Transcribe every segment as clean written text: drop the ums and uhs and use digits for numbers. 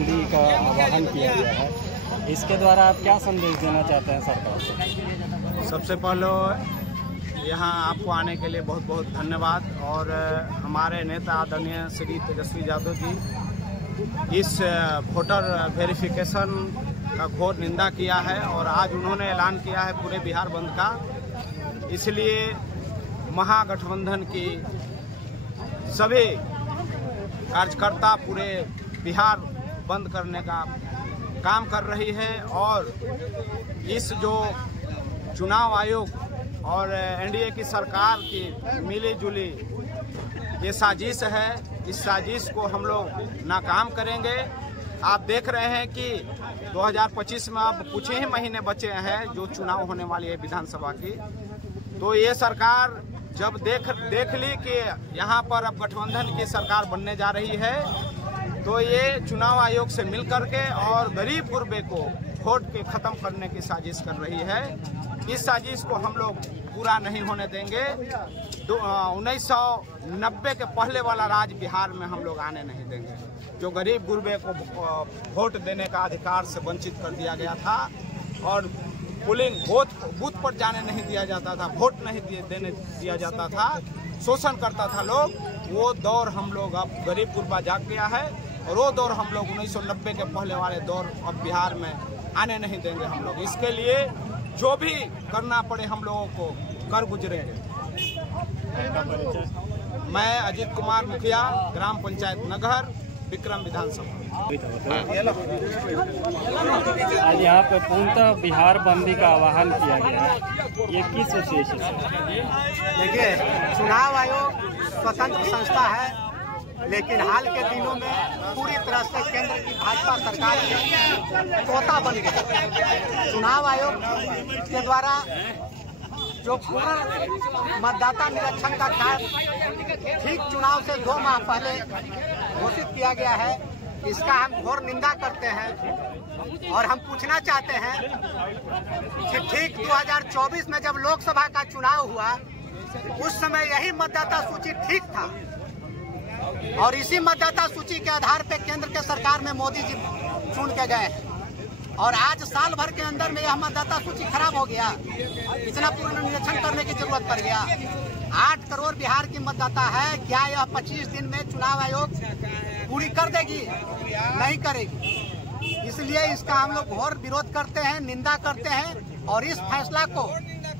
बंदी का आह्वान किया गया है, इसके द्वारा आप क्या संदेश देना चाहते हैं सरकार को? सबसे पहले यहाँ आपको आने के लिए बहुत बहुत धन्यवाद। और हमारे नेता आदरणीय श्री तेजस्वी यादव जी इस वोटर वेरिफिकेशन का घोर निंदा किया है और आज उन्होंने ऐलान किया है पूरे बिहार बंद का। इसलिए महागठबंधन की सभी कार्यकर्ता पूरे बिहार बंद करने का काम कर रही है। और इस जो चुनाव आयोग और एनडीए की सरकार की मिली जुली ये साजिश है, इस साजिश को हम लोग नाकाम करेंगे। आप देख रहे हैं कि 2025 में अब कुछ ही महीने बचे हैं जो चुनाव होने वाली है विधानसभा की। तो ये सरकार जब देख ली कि यहाँ पर अब गठबंधन की सरकार बनने जा रही है, तो ये चुनाव आयोग से मिल करके और गरीब गुरबे को वोट के खत्म करने की साजिश कर रही है। इस साजिश को हम लोग पूरा नहीं होने देंगे। 1990 के पहले वाला राज बिहार में हम लोग आने नहीं देंगे, जो गरीब गुरबे को वोट देने का अधिकार से वंचित कर दिया गया था और पोलिंग बूथ पर जाने नहीं दिया जाता था, वोट नहीं देने दिया जाता था, शोषण करता था लोग। वो दौर हम लोग अब गरीब गुरबा जाग गया है और वो दौर हम लोग 1990 के पहले वाले दौर अब बिहार में आने नहीं देंगे हम लोग। इसके लिए जो भी करना पड़े हम लोगों को कर गुजरेंगे। मैं अजीत कुमार मुखिया, ग्राम पंचायत नगर, विक्रम विधानसभा। आज यहाँ पे पूर्णतः बिहार बंदी का आह्वान किया गया है, ये किस उद्देश्य से? देखिए, चुनाव आयोग स्वतंत्र संस्था है, लेकिन हाल के दिनों में पूरी तरह से केंद्र की भाजपा सरकार में तोता बन गया। चुनाव आयोग के द्वारा जो पूर्ण मतदाता निरीक्षण का कार्य ठीक चुनाव से 2 माह पहले घोषित किया गया है, इसका हम घोर निंदा करते हैं। और हम पूछना चाहते हैं कि ठीक 2024 में जब लोकसभा का चुनाव हुआ, उस समय यही मतदाता सूची ठीक था और इसी मतदाता सूची के आधार पर केंद्र के सरकार में मोदी जी चुन के गए हैं। और आज साल भर के अंदर में यह मतदाता सूची खराब हो गया, इतना पुनर्निरीक्षण करने की जरूरत पड़ गया। 8 करोड़ बिहार की मतदाता है, क्या यह 25 दिन में चुनाव आयोग पूरी कर देगी? नहीं करेगी। इसलिए इसका हम लोग घोर विरोध करते हैं, निंदा करते हैं और इस फैसला को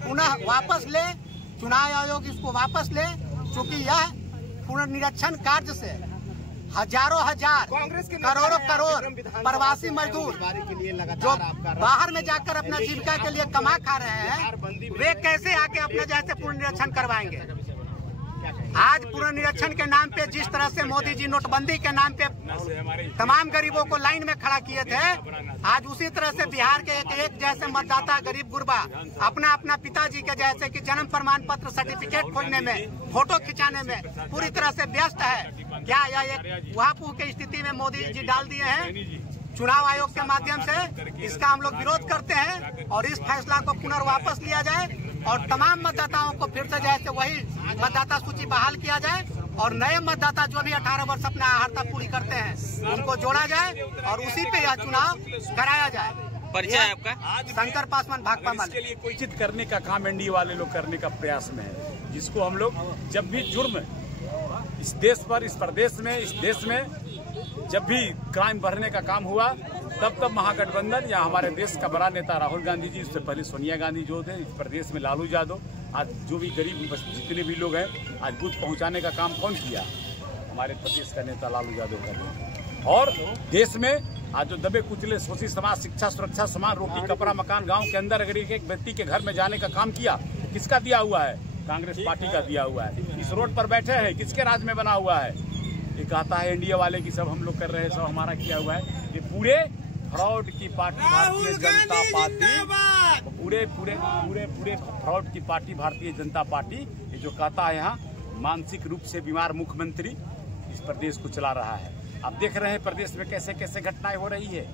पुनः वापस ले, चुनाव आयोग इसको वापस ले, क्योंकि यह पुनर्निरीक्षण कार्य से हजारों हजार करोड़ों करोड़ प्रवासी मजदूर जो बाहर में जाकर अपना जीविका के लिए कमा खा रहे हैं, वे कैसे आके अपने जैसे पुनर्निरीक्षण करवाएंगे? आज पुनर्निरीक्षण के नाम पे जिस तरह से मोदी जी नोटबंदी के नाम पे तमाम गरीबों को लाइन में खड़ा किए थे, आज उसी तरह से बिहार के एक जैसे मतदाता गरीब गुरबा अपना अपना पिताजी के जैसे कि जन्म प्रमाण पत्र सर्टिफिकेट खोजने में, फोटो खिंचाने में पूरी तरह से व्यस्त है। क्या यह एक वहां की स्थिति में मोदी जी डाल दिए हैं? चुनाव आयोग के माध्यम से इसका हम लोग विरोध करते हैं और इस फैसला को पुनर्वापस लिया जाए और तमाम मतदाताओं को फिर से जैसे वही मतदाता सूची बहाल किया जाए और नए मतदाता जो भी 18 वर्ष अपना अर्हता पूरी करते हैं उनको जोड़ा जाए और उसी पे यह चुनाव कराया जाए। परिचय आपका? शंकर पासवान, भाकपा माले। इसके लिए कोई चित करने का काम एनडीए वाले लोग करने का प्रयास में है, जिसको हम लोग जब भी जुर्म इस देश पर, इस प्रदेश में, इस देश में जब भी क्राइम बढ़ने का काम हुआ, तब महागठबंधन या हमारे देश का बड़ा नेता राहुल गांधी जी, उससे पहले सोनिया गांधी जो थे, इस प्रदेश में लालू यादव, आज जो भी गरीब जितने भी लोग हैं, आज बूथ पहुंचाने का काम कौन किया? हमारे प्रदेश का नेता लालू यादव का। और देश में आज जो दबे कुचले शोषित समाज, शिक्षा, सुरक्षा, समान, रोटी, कपड़ा, मकान, गाँव के अंदर अगर एक व्यक्ति के घर में जाने का काम किया, किसका दिया हुआ है? कांग्रेस पार्टी का दिया हुआ है। इस रोड पर बैठे हैं, किसके राज में बना हुआ है? ये कहता है एनडीए वाले की सब हम लोग कर रहे हैं, सब हमारा किया हुआ है। ये पूरे फ्रॉड की पार्टी भारतीय जनता पार्टी, पूरे फ्रॉड की पार्टी भारतीय जनता पार्टी, ये जो कहता है यहाँ मानसिक रूप से बीमार मुख्यमंत्री इस प्रदेश को चला रहा है। आप देख रहे हैं प्रदेश में कैसे कैसे घटनाएं हो रही है।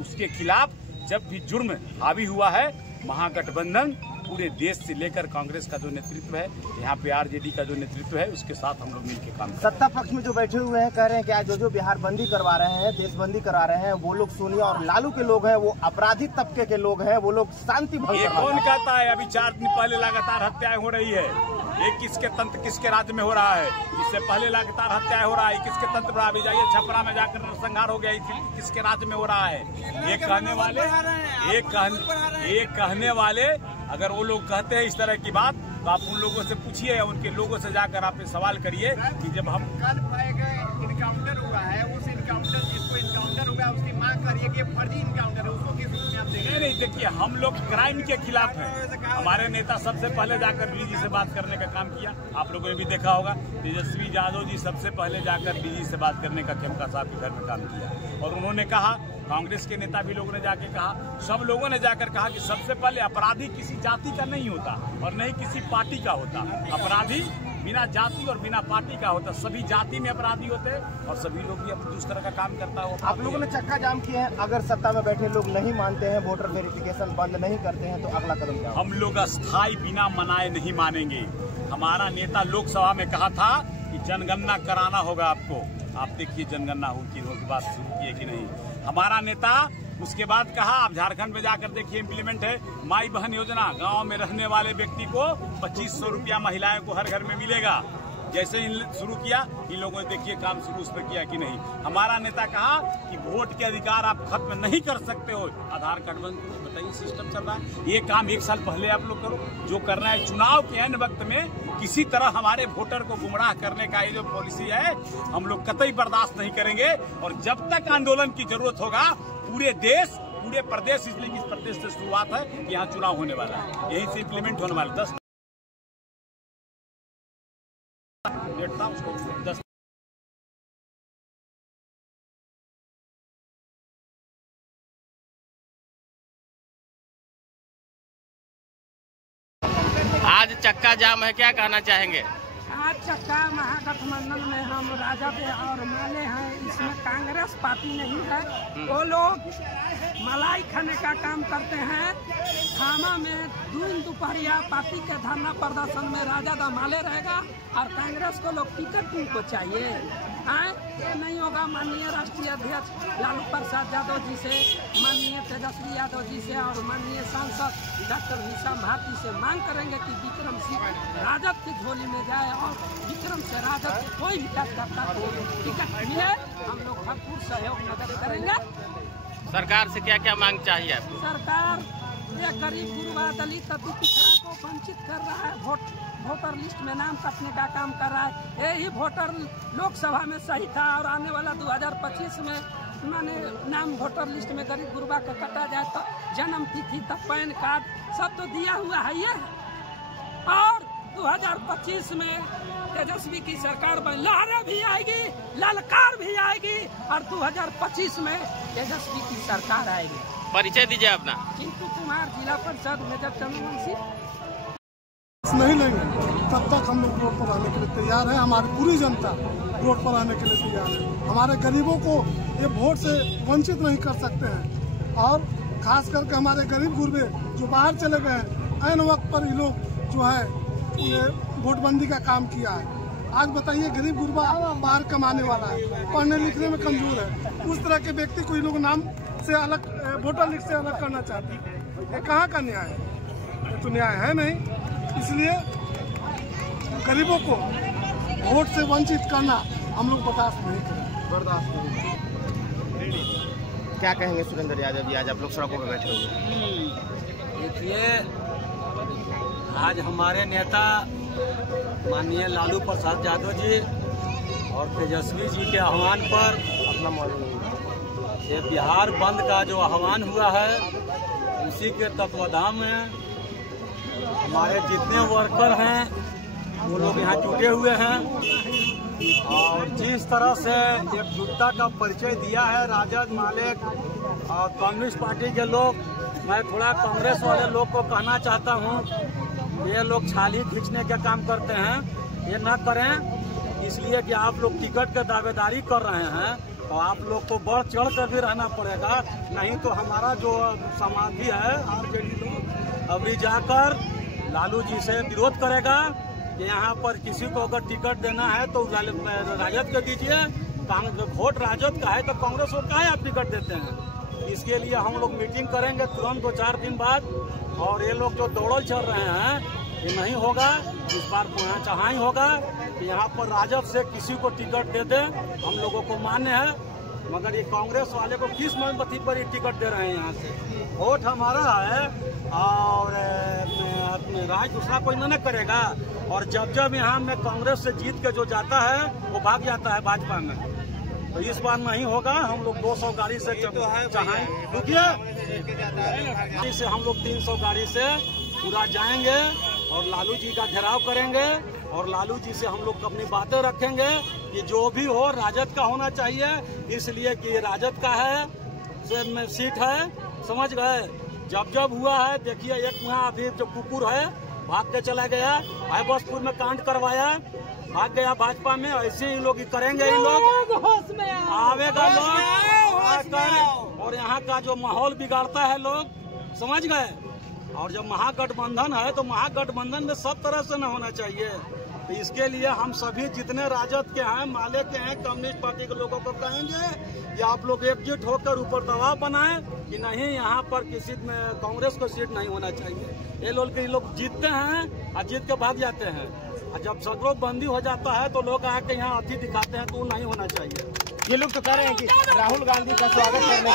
उसके खिलाफ जब भी जुर्म हावी हुआ है, महागठबंधन पूरे देश से लेकर कांग्रेस का जो नेतृत्व है, यहाँ पे आरजेडी का जो नेतृत्व है, उसके साथ हम लोग मिलकर काम करें। सत्ता पक्ष में जो बैठे हुए हैं कह रहे हैं कि आज जो बिहार बंदी करवा रहे हैं, देशबंदी करा रहे हैं, वो लोग सोनिया और लालू के लोग हैं, वो अपराधी तबके के लोग हैं, वो लोग शांति भंग ये कौन कहता है? अभी 4 दिन पहले लगातार हत्याएं हो रही है। ये किसके तंत्र किसके राज्य में हो रहा है? इससे पहले लगातार हत्याएं हो रहा है, किसके तंत्र में? अभी जाइए छपरा में जाकर नरसंहार हो गया, किसके राज्य में हो रहा है? ये कहने वाले अगर वो लोग कहते हैं इस तरह की बात, तो आप उन लोगों से पूछिए, उनके लोगों से जाकर आप सवाल करिए कि जब हम कल इनकाउंटर हुआ है, उस इनकाउंटर जिसको इनकाउंटर हुआ उसकी मांग करिए कि फर्जी इनकाउंटर है, उसको किस रूप में आप देखें? नहीं, देखिए हम लोग क्राइम के खिलाफ हैं। हमारे नेता सबसे पहले जाकर डीजी से बात करने का काम किया, आप लोगों ने भी देखा होगा। तेजस्वी यादव जी सबसे पहले जाकर डीजी से बात करने का खेमका साहब के घर में काम किया, और उन्होंने कहा, कांग्रेस के नेता भी लोगों ने जाके कहा, सब लोगों ने जाकर कहा कि सबसे पहले अपराधी किसी जाति का नहीं होता और नहीं किसी पार्टी का होता। अपराधी बिना जाति और बिना पार्टी का होता, सभी जाति में अपराधी होते हैं और सभी लोग भी अपनी दूसरे का काम करता हो। आप लोगों ने चक्का जाम किए हैं, अगर सत्ता में बैठे लोग नहीं मानते हैं, वोटर वेरिफिकेशन बंद नहीं करते हैं, तो अगला कदम क्या? हम लोग अस्थायी बिना मनाए नहीं मानेंगे। हमारा नेता लोकसभा में कहा था कि जनगणना कराना होगा आपको। आप देखिए जनगणना होगी बात शुरू की है कि नहीं। हमारा नेता उसके बाद कहा, आप झारखंड में जाकर देखिए इम्प्लीमेंट है माई बहन योजना, गांव में रहने वाले व्यक्ति को 2500 रुपया महिलाएं को हर घर में मिलेगा। जैसे शुरू किया, इन लोगों ने देखिए काम शुरू उस पर किया कि नहीं। हमारा नेता कहा कि वोट के अधिकार आप खत्म नहीं कर सकते हो, आधार कार्ड बंद करो। बताइए सिस्टम चल रहा है, ये काम 1 साल पहले आप लोग करो। जो करना है चुनाव के ऐन वक्त में किसी तरह हमारे वोटर को गुमराह करने का ये जो पॉलिसी है, हम लोग कतई बर्दाश्त नहीं करेंगे। और जब तक आंदोलन की जरूरत होगा, पूरे देश पूरे प्रदेश, इसलिए कि इस प्रदेश से शुरुआत है कि यहाँ चुनाव होने वाला है, यहीं से इम्प्लीमेंट होने वाला 10 आज चक्का जाम है, क्या कहना चाहेंगे? आज चक्का महागठबंधन में हम राजद और माले हैं, इसमें कांग्रेस पार्टी नहीं है। वो लोग मलाई खाने का काम करते हैं। थाना में दिन दोपहरिया पार्टी के धरना प्रदर्शन में राजद और माले रहेगा, और कांग्रेस को लोग टिकट उनको चाहिए। ये नहीं होगा। माननीय राष्ट्रीय अध्यक्ष लालू प्रसाद यादव जी से, माननीय तेजस्वी यादव जी से और माननीय सांसद डॉक्टर हिसाम भारती से मांग करेंगे कि विक्रम सिंह राजद की झोली में जाए और विक्रम से राजद के कोई भी कार्यकर्ता को टिकट मिले। हम लोग भरपूर सहयोग मदद करेंगे। सरकार से क्या क्या मांग चाहिए आपको? सरकार ये गरीब गुरबा दलित अति पिछड़ा को वंचित कर रहा है, वोटर लिस्ट में नाम कटने का काम कर रहा है। यही वोटर लोकसभा में सही था, और आने वाला 2025 में माने नाम वोटर लिस्ट में गरीब गुरबा का कटा जाए तो जन्म तिथि तक पैन कार्ड सब तो दिया हुआ है ये। और 2025 में तेजस्वी की सरकार में लहरें भी आएगी, ललकार भी आएगी, और 2025 में तेजस्वी की सरकार आएगी। परिचय दीजिए अपना। चिंटू कुमार, जिला परिषद मेजर चंद्रवंशी। नहीं लेंगे तब तक हम लोग रोड पर आने के लिए तैयार है। हमारी पूरी जनता रोड पर आने के लिए तैयार है। हमारे गरीबों को ये वोट से वंचित नहीं कर सकते हैं, और खास करके हमारे गरीब गुरबे जो बाहर चले गए हैं, ऐन वक्त पर ये लोग जो है ये वोटबंदी का काम किया है। आज बताइए, गरीब गुरबा बाहर कमाने वाला है, पढ़ने लिखने में कमजोर है, उस तरह के व्यक्ति को ये लोग नाम से अलग, वोटर लिस्ट से अलग करना चाहते हैं। ये कहाँ का न्याय है? ये तो न्याय है नहीं। इसलिए गरीबों को वोट से वंचित करना हम लोग बर्दाश्त नहीं करेंगे। क्या कहेंगे सुरेंद्र यादव जी, आज आप लोग सड़कों पर बैठे हुए? देखिए, आज हमारे नेता माननीय लालू प्रसाद यादव जी और तेजस्वी जी के आह्वान पर ये बिहार बंद का जो आह्वान हुआ है, उसी के तत्वाधान में हमारे जितने वर्कर हैं वो लोग यहाँ जुटे हुए हैं। और जिस तरह से एकजुटता का परिचय दिया है राजद, माले और कम्युनिस्ट पार्टी के लोग, मैं थोड़ा कांग्रेस वाले लोग को कहना चाहता हूँ, ये लोग छाली खींचने का काम करते हैं, ये न करें। इसलिए कि आप लोग टिकट के दावेदारी कर रहे हैं, तो आप लोग को बढ़ चढ़ कर भी रहना पड़ेगा, नहीं तो हमारा जो समाधि है आरजेडी लोग अभी जाकर लालू जी से विरोध करेगा कि यहाँ पर किसी को अगर टिकट देना है तो राजद को दीजिए, वोट राजद का है तो कांग्रेस को काहे आप टिकट देते हैं। इसके लिए हम लोग मीटिंग करेंगे तुरंत 2-4 दिन बाद। और ये लोग जो दौड़ल चल रहे हैं ये नहीं होगा। इस बार चाह ही होगा कि यहाँ पर राजद से किसी को टिकट दे दे, हम लोगों को मान्य है। मगर ये कांग्रेस वाले को किस मोमबत्ती पर ये टिकट दे रहे हैं। यहाँ से वोट हमारा है और राज दूसरा कोई नहीं करेगा। और जब यहाँ में कांग्रेस से जीत के जो जाता है वो भाग जाता है भाजपा में। तो इस बार नहीं होगा। हम लोग 200 गाड़ी से चाहें रुकिए से हम लोग 300 गाड़ी से पूरा जाएंगे और लालू जी का घेराव करेंगे। और लालू जी से हम लोग अपनी बातें रखेंगे कि जो भी हो राजद का होना चाहिए, इसलिए कि राजद का है सीट है, समझ गए। जब हुआ है देखिए, एक यहाँ अभी जो कुकुर है भाग के चला गया, भाईबसपुर में कांड करवाया, भाग गया भाजपा में। ऐसे ही लोग करेंगे, इन लोग आवेगा लोग और यहाँ का जो माहौल बिगाड़ता है लोग, समझ गए। और जब महागठबंधन है तो महागठबंधन में सब तरह से न होना चाहिए। तो इसके लिए हम सभी जितने राजद के हैं, माले के हैं, कम्युनिस्ट पार्टी के लोगों को कहेंगे कि आप लोग एकजुट होकर ऊपर दबाव बनाएं कि नहीं, यहाँ पर किसी में कांग्रेस को सीट नहीं होना चाहिए। ये लोग जीतते हैं और जीत के भाग जाते हैं। और जब सदरों बंदी हो जाता है तो लोग आके यहाँ अति दिखाते हैं, तो नहीं होना चाहिए। ये लोग तो कह रहे हैं कि राहुल गांधी का स्वागत करने गए।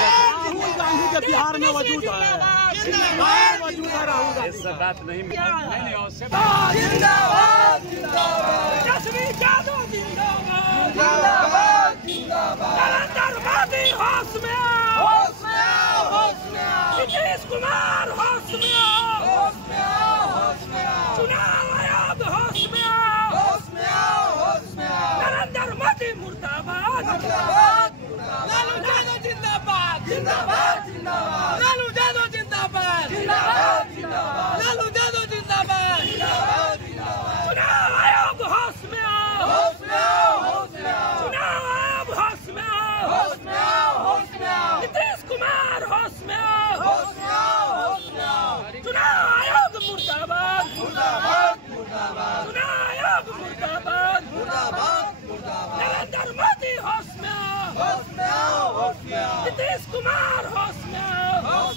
राहुल गांधी के बिहार में वजूद है, राहुल गांधी का बात नहीं। नरेंद्र मोदी होश में आओ, नीतीश कुमार होश में आओ, चुनाव आयोग होश में आओ, नरेंद्र मोदी मुर्दाबाद, लालू यादव जिंदाबाद, लालू यादव जिंदाबाद, लालू यादव जिंदाबाद, चुनाव आयोग होश में आओ, चुनाव आयोग होश में आओ, नीतीश कुमार होश में आओ, चुनाव आयोग मुर्दाबाद, चुनाव आयोग मुर्दाबाद, नरेंद्र मोदी होश में आओ, नीतीश कुमार होश में आओ,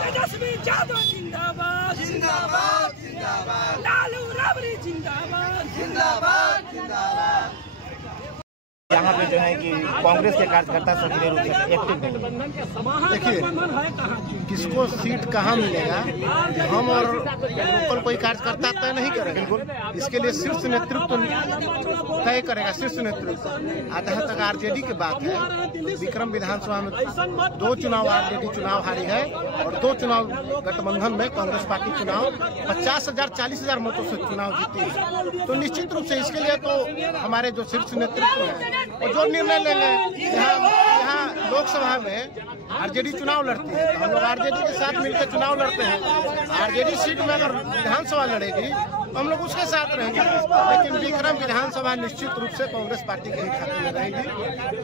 तेजस्वी यादव जिंदाबाद, लालू राबड़ी जिंदाबाद। यहाँ पे जो है कि कांग्रेस के कार्यकर्ता सक्रिय रूप से एक्टिव। देखिए, किसको सीट कहाँ मिलेगा हम और लोकल कोई कार्यकर्ता तय नहीं करेगा। बिल्कुल, इसके लिए शीर्ष नेतृत्व तय करेगा। शीर्ष नेतृत्व जहाँ तक आरजेडी की बात है, विक्रम विधानसभा में 2 चुनाव आरजेडी चुनाव हारी है और 2 चुनाव गठबंधन में कांग्रेस पार्टी चुनाव 50,000-40,000 मतों से चुनाव जीती है। तो निश्चित रूप से इसके लिए तो हमारे जो शीर्ष नेतृत्व है और जो निर्णय लेंगे। यहाँ लोकसभा में आरजेडी चुनाव लड़ती है तो हम लोग आरजेडी के साथ मिलकर चुनाव लड़ते हैं। आरजेडी सीट में अगर विधानसभा लड़ेगी तो हम लोग उसके साथ रहेंगे, लेकिन विक्रम विधानसभा निश्चित रूप से कांग्रेस पार्टी के ही खाते में रहेगी।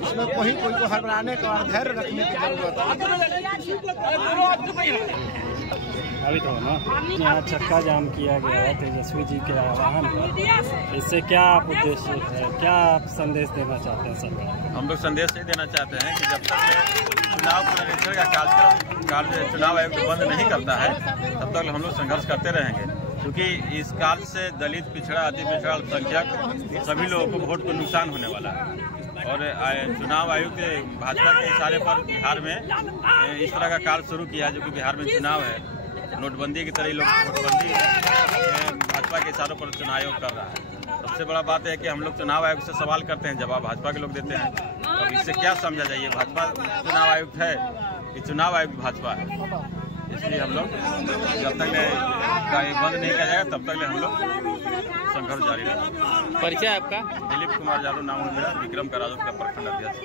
इसमें कोई को हड़बड़ाने का और धैर्य रखने की जरूरत है। अभी तो ना यहाँ चक्का जाम किया गया है तेजस्वी जी के आह्वान पर। इससे क्या आप उद्देश्य है, क्या आप संदेश देना चाहते हैं सरकार? हम लोग संदेश ये देना चाहते हैं कि जब तक चुनाव पुनरीक्षण का कार्यक्रम चुनाव आयोग बंद नहीं करता है तब तक हम लोग संघर्ष करते रहेंगे। क्योंकि इस काल से दलित, पिछड़ा, अति पिछड़ा, अल्पसंख्यक सभी लोगों को वोट को नुकसान होने वाला है। और चुनाव आयोग के भाजपा के इशारे पर बिहार में इस तरह का कार्य शुरू किया है, जो कि बिहार में चुनाव है। नोटबंदी की तरह लोग नोटबंदी भाजपा के इशारों पर चुनाव आयोग कर रहा है। सबसे बड़ा बात है कि हम लोग चुनाव आयोग से सवाल करते हैं, जवाब भाजपा के लोग देते हैं। तो इससे क्या समझा जाइए, भाजपा चुनाव आयुक्त है कि चुनाव आयुक्त भाजपा है। इसलिए हम लोग जब तक बंद नहीं किया जाएगा तब तक हम लोग संघर्ष जारी रहेगा। परिचय आपका? दिलीप कुमार यादव नाम है मेरा, विक्रम का राजद का प्रखंड अध्यक्ष।